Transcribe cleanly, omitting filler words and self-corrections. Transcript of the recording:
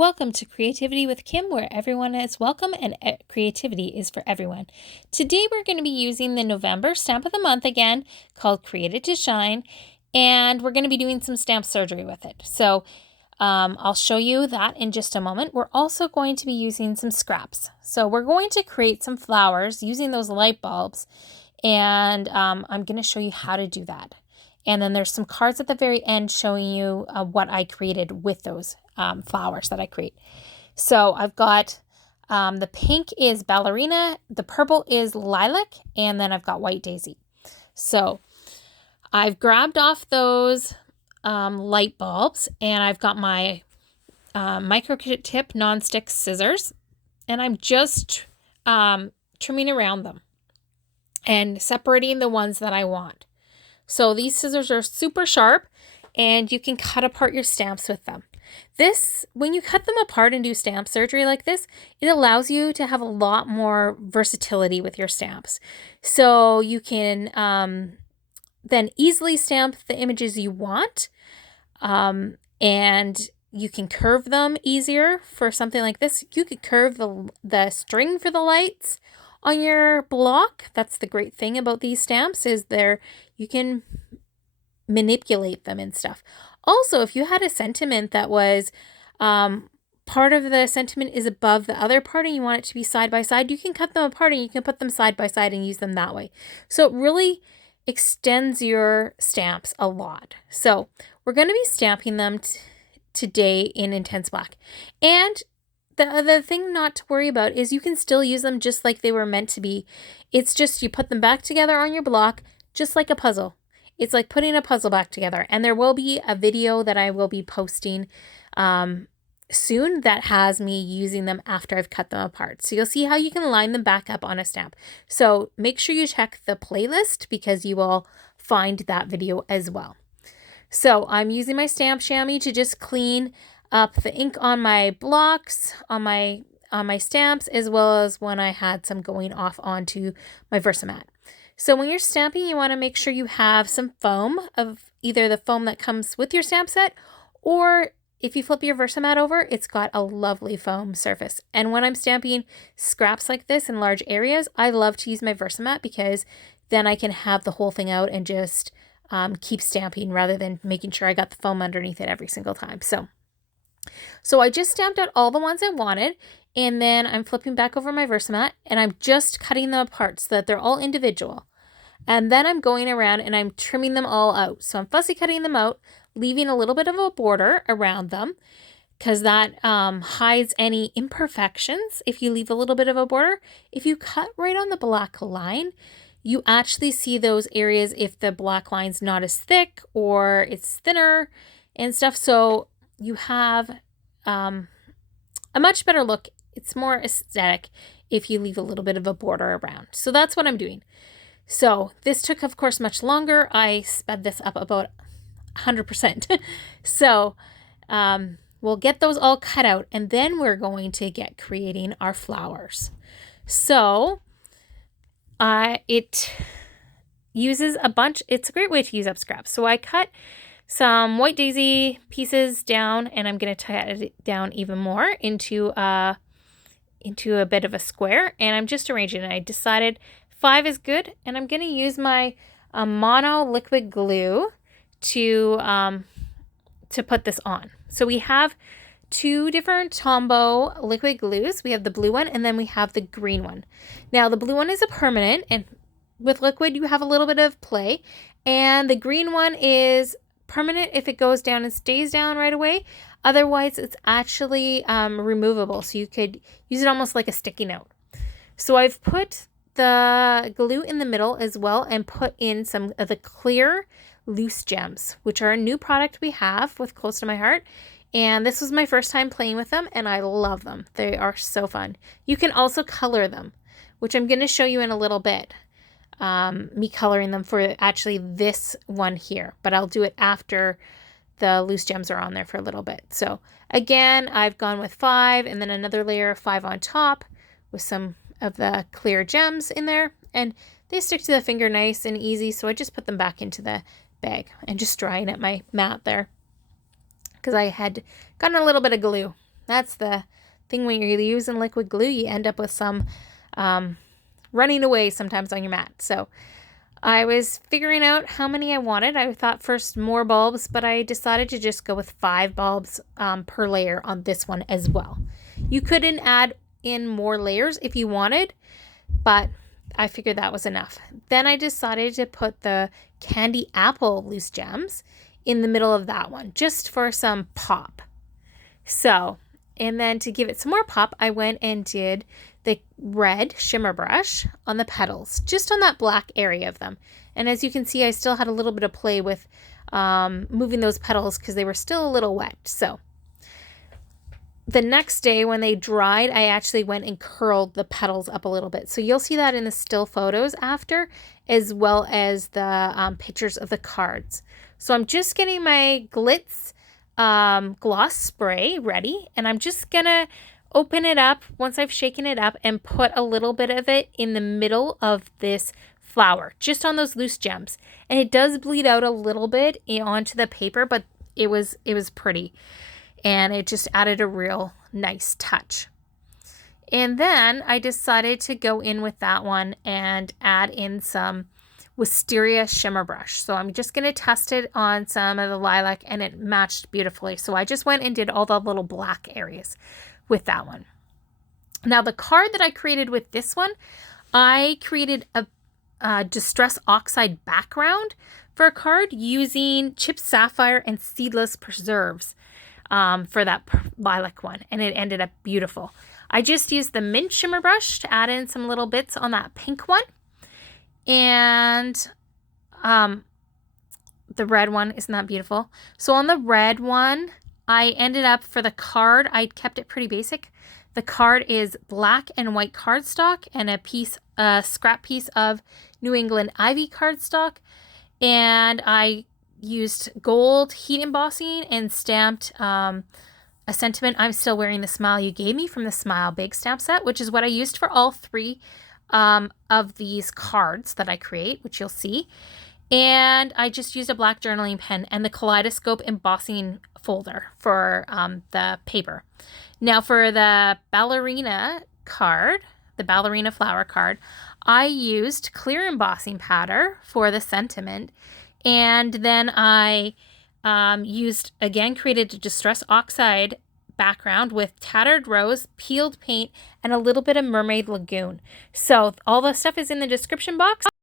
Welcome to Creativity with Kim, where everyone is welcome and creativity is for everyone. Today we're going to be using the November stamp of the month again, called Created to Shine, and we're going to be doing some stamp surgery with it. So I'll show you that in just a moment. We're also going to be using some scraps. So we're going to create some flowers using those light bulbs, and I'm going to show you how to do that. And then there's some cards at the very end showing you what I created with those flowers that I create. So I've got the pink is Ballerina, the purple is Lilac, and then I've got White Daisy. So I've grabbed off those light bulbs, and I've got my micro tip non-stick scissors, and I'm just trimming around them and separating the ones that I want. So these scissors are super sharp, and you can cut apart your stamps with them. When you cut them apart and do stamp surgery like this, it allows you to have a lot more versatility with your stamps. So you can then easily stamp the images you want, and you can curve them easier for something like this. You could curve the string for the lights on your block. That's the great thing about these stamps, is you can manipulate them and stuff. Also, if you had a sentiment that was part of the sentiment is above the other part and you want it to be side by side, you can cut them apart and you can put them side by side and use them that way. So it really extends your stamps a lot. So we're going to be stamping them today in Intense Black. And the thing not to worry about is you can still use them just like they were meant to be. It's just you put them back together on your block just like a puzzle. It's like putting a puzzle back together. And there will be a video that I will be posting soon that has me using them after I've cut them apart. So you'll see how you can line them back up on a stamp. So make sure you check the playlist because you will find that video as well. So I'm using my stamp chamois to just clean up the ink on my blocks, on my stamps, as well as when I had some going off onto my Versamat. So when you're stamping, you want to make sure you have some foam, of either the foam that comes with your stamp set, or if you flip your Versamat over, it's got a lovely foam surface. And when I'm stamping scraps like this in large areas, I love to use my Versamat because then I can have the whole thing out and just keep stamping rather than making sure I got the foam underneath it every single time. So I just stamped out all the ones I wanted, and then I'm flipping back over my Versamat and I'm just cutting them apart so that they're all individual. And then I'm going around and I'm trimming them all out. So I'm fussy cutting them out, leaving a little bit of a border around them because that hides any imperfections if you leave a little bit of a border. If you cut right on the black line, you actually see those areas if the black line's not as thick or it's thinner and stuff. So you have a much better look. It's more aesthetic if you leave a little bit of a border around. So that's what I'm doing. So this took, of course, much longer. I sped this up about 100%. So we'll get those all cut out, and then we're going to get creating our flowers. So it uses a bunch. It's a great way to use up scraps. So I cut some White Daisy pieces down, and I'm going to tie it down even more into a bit of a square, and I'm just arranging it. I decided 5 is good, and I'm going to use my mono liquid glue to put this on. So we have 2 different Tombow liquid glues. We have the blue one, and then we have the green one. Now the blue one is a permanent, and with liquid you have a little bit of play, and the green one is permanent if it goes down and stays down right away. Otherwise it's actually removable, so you could use it almost like a sticky note. So I've put the glue in the middle as well and put in some of the clear loose gems, which are a new product we have with Close to My Heart, and this was my first time playing with them and I love them. They are so fun. You can also color them, which I'm going to show you in a little bit. Me coloring them for actually this one here, but I'll do it after the loose gems are on there for a little bit. So again, I've gone with 5 and then another layer of 5 on top with some of the clear gems in there, and they stick to the finger nice and easy. So I just put them back into the bag and just drying at my mat there because I had gotten a little bit of glue That's the thing when you're using liquid glue, you end up with some running away sometimes on your mat. So I was figuring out how many I wanted. I thought first more bulbs, but I decided to just go with 5 bulbs per layer on this one as well. You couldn't add in more layers if you wanted, but I figured that was enough. Then I decided to put the candy apple loose gems in the middle of that one, just for some pop. So, and then to give it some more pop, I went and did the red shimmer brush on the petals, just on that black area of them. And as you can see, I still had a little bit of play with moving those petals because they were still a little wet. So the next day when they dried, I actually went and curled the petals up a little bit. So you'll see that in the still photos after, as well as the pictures of the cards. So I'm just getting my Glitz gloss spray ready, and I'm just gonna open it up once I've shaken it up and put a little bit of it in the middle of this flower, just on those loose gems. And it does bleed out a little bit onto the paper, but it was pretty, and it just added a real nice touch. And then I decided to go in with that one and add in some Wisteria shimmer brush. So I'm just going to test it on some of the lilac, and it matched beautifully. So I just went and did all the little black areas with that one. Now the card that I created with this one, I created a Distress Oxide background for a card using chipped sapphire and seedless preserves for that lilac one, and it ended up beautiful. I just used the mint shimmer brush to add in some little bits on that pink one. And the red one, isn't that beautiful? So on the red one, I ended up, for the card, I kept it pretty basic. The card is black and white cardstock and a scrap piece of New England Ivy cardstock. And I used gold heat embossing and stamped a sentiment, "I'm still wearing the smile you gave me," from the Smile Big stamp set, which is what I used for all 3 of these cards that I create, which you'll see. And I just used a black journaling pen and the kaleidoscope embossing folder for the paper. Now for the ballerina card, the ballerina flower card, I used clear embossing powder for the sentiment. And then I created a Distress Oxide background with tattered rose, peeled paint, and a little bit of Mermaid Lagoon. So all the stuff is in the description box.